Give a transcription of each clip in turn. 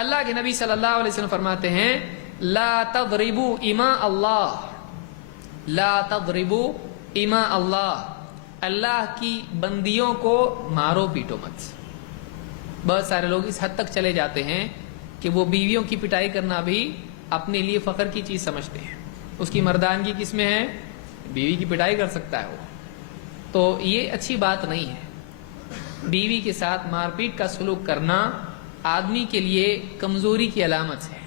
اللہ کے نبی صلی اللہ علیہ وسلم فرماتے ہیں لا تضربوا اماء اللہ، لا تضربوا اماء اللہ، اللہ کی بندیوں کو مارو پیٹو مت۔ بہت سارے لوگ اس حد تک چلے جاتے ہیں کہ وہ بیویوں کی پٹائی کرنا بھی اپنے لیے فخر کی چیز سمجھتے ہیں۔ اس کی مردانگی کس میں ہے؟ بیوی کی پٹائی کر سکتا ہے وہ، تو یہ اچھی بات نہیں ہے۔ بیوی کے ساتھ مار پیٹ کا سلوک کرنا آدمی کے لیے کمزوری کی علامت ہے۔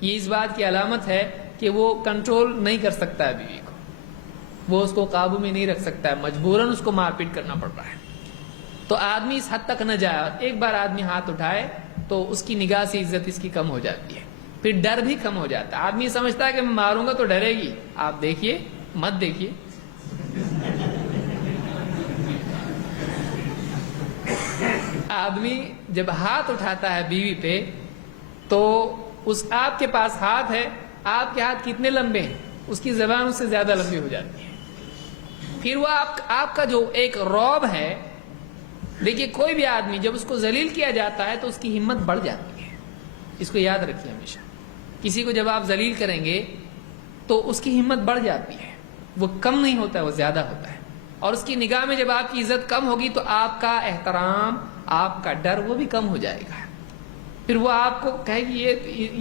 یہ اس بات کی علامت ہے کہ وہ کنٹرول نہیں کر سکتا ہے بیوی کو، وہ اس کو قابو میں نہیں رکھ سکتا ہے، مجبوراً اس کو مار پیٹ کرنا پڑ رہا ہے۔ تو آدمی اس حد تک نہ جائے، ایک بار آدمی ہاتھ اٹھائے تو اس کی نگاہ سے عزت اس کی کم ہو جاتی ہے، پھر ڈر بھی کم ہو جاتا ہے۔ آدمی سمجھتا ہے کہ میں ماروں گا تو ڈرے گی، آپ دیکھیے مت دیکھیے۔ آدمی جب ہاتھ اٹھاتا ہے بیوی پہ تو اس آپ کے پاس ہاتھ ہے، آپ کے ہاتھ کتنے لمبے ہیں، اس کی زبان اس سے زیادہ لمبی ہو جاتی ہے۔ پھر وہ آپ کا جو ایک رعب ہے، دیکھیے کوئی بھی آدمی جب اس کو ذلیل کیا جاتا ہے تو اس کی ہمت بڑھ جاتی ہے، اس کو یاد رکھیے ہمیشہ۔ کسی کو جب آپ ذلیل کریں گے تو اس کی ہمت بڑھ جاتی ہے، وہ کم نہیں ہوتا ہے، وہ زیادہ ہوتا ہے، اور اس کی نگاہ میں جب آپ کی عزت کم ہوگی تو آپ کا احترام، آپ کا ڈر وہ بھی کم ہو جائے گا۔ پھر وہ آپ کو کہے گی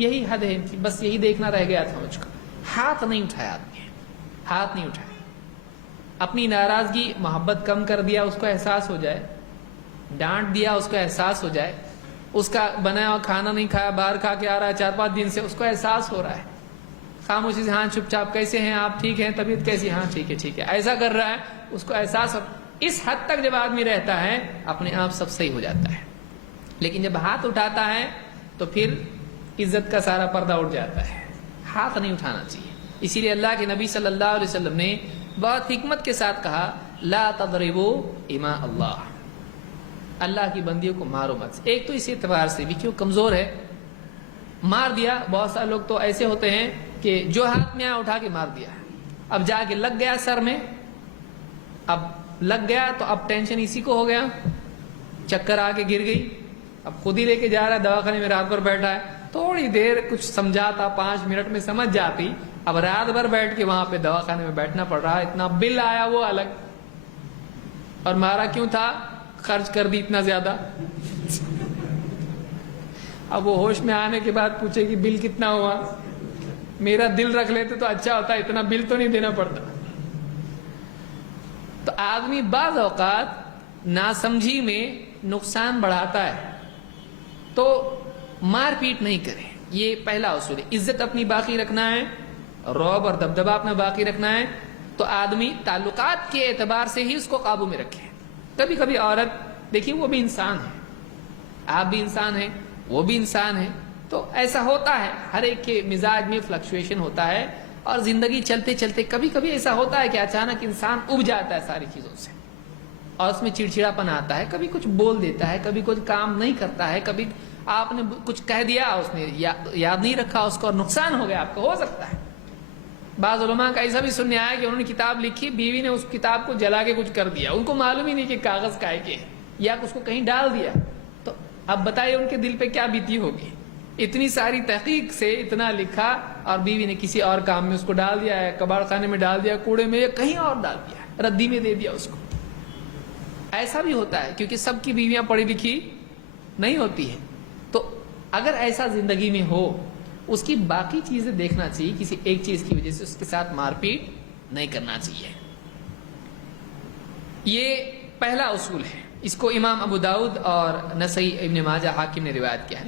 یہی حد ہے، بس یہی دیکھنا رہ گیا تھا مجھ کو۔ ہاتھ نہیں اٹھایا آدمی، ہاتھ نہیں اٹھایا، اپنی ناراضگی محبت کم کر دیا، اس کو احساس ہو جائے، ڈانٹ دیا اس کو احساس ہو جائے، اس کا بنایا ہوا کھانا نہیں کھایا، باہر کھا کے آ رہا ہے 4-5 دن سے، اس کو احساس ہو رہا ہے، خاموشی سے ہاں چپ چاپ کیسے ہیں آپ، ٹھیک ہیں، طبیعت کیسی، ہاں ٹھیک ہے ٹھیک ہے، ایسا کر رہا ہے، اس کو احساس ہو۔ اس حد تک جب آدمی رہتا ہے اپنے آپ سب صحیح ہو جاتا ہے، لیکن جب ہاتھ اٹھاتا ہے تو پھر عزت کا سارا پردہ اٹھ جاتا ہے۔ ہاتھ نہیں اٹھانا چاہیے، اسی لیے اللہ کے نبی صلی اللہ علیہ وسلم نے بہت حکمت کے ساتھ کہا لا تضربوا اماء اللہ، اللہ کی بندیوں کو مارو مت۔ ایک تو اس اعتبار سے بھی کہ وہ کمزور ہے، مار دیا۔ بہت سارے لوگ تو ایسے ہوتے ہیں کہ جو ہاتھ میں آیا اٹھا کے مار دیا، اب جا کے لگ گیا سر میں، اب لگ گیا تو اب ٹینشن اسی کو ہو گیا، چکر آ کے گر گئی، اب خود ہی لے کے جا رہا ہے دواخانے میں، رات بھر بیٹھا ہے۔ تھوڑی دیر کچھ سمجھاتا 5 منٹ میں سمجھ جاتی، اب رات بھر بیٹھ کے وہاں پہ دواخانے میں بیٹھنا پڑ رہا ہے، اتنا بل آیا وہ الگ، اور مارا کیوں تھا، خرچ کر دی اتنا زیادہ۔ اب وہ ہوش میں آنے کے بعد پوچھے کہ بل کتنا ہوا، میرا دل رکھ لیتے تو اچھا ہوتا، اتنا بل تو نہیں دینا پڑتا۔ تو آدمی بعض اوقات ناسمجھی میں نقصان بڑھاتا ہے، تو مار پیٹ نہیں کرے، یہ پہلا اصول ہے۔ عزت اپنی باقی رکھنا ہے، رعب اور دبدبہ اپنا باقی رکھنا ہے، تو آدمی تعلقات کے اعتبار سے ہی اس کو قابو میں رکھے۔ کبھی کبھی عورت، دیکھیے وہ بھی انسان ہے، آپ بھی انسان ہیں، وہ بھی انسان ہے، تو ایسا ہوتا ہے، ہر ایک کے مزاج میں فلکچویشن ہوتا ہے، اور زندگی چلتے چلتے کبھی کبھی ایسا ہوتا ہے کہ اچانک انسان اب جاتا ہے ساری چیزوں سے، اور اس میں چڑچڑاپن آتا ہے، کبھی کچھ بول دیتا ہے، کبھی کچھ کام نہیں کرتا ہے، کبھی آپ نے کچھ کہہ دیا، اس نے یاد نہیں رکھا اس کو، اور نقصان ہو گیا آپ کو، ہو سکتا ہے۔ بعض علماء کا ایسا بھی سننے آیا کہ انہوں نے کتاب لکھی، بیوی نے اس کتاب کو جلا کے کچھ کر دیا، ان کو معلوم ہی نہیں کہ کاغذ کا ہے کہ، یا اس کو کہیں ڈال دیا، تو اب بتائیے ان کے دل پہ کیا بیتی ہوگی۔ اتنی ساری تحقیق سے اتنا لکھا، اور بیوی نے کسی اور کام میں اس کو ڈال دیا ہے، کباڑ خانے میں ڈال دیا، کوڑے میں، یا کہیں اور ڈال دیا، ردی میں دے دیا اس کو۔ ایسا بھی ہوتا ہے، کیونکہ سب کی بیویاں پڑھی لکھی نہیں ہوتی ہیں، تو اگر ایسا زندگی میں ہو، اس کی باقی چیزیں دیکھنا چاہیے، کسی ایک چیز کی وجہ سے اس کے ساتھ مار پیٹ نہیں کرنا چاہیے۔ یہ پہلا اصول ہے، اس کو امام ابو داؤد اور نسائی ابن ماجہ حاکم نے روایت کیا ہے۔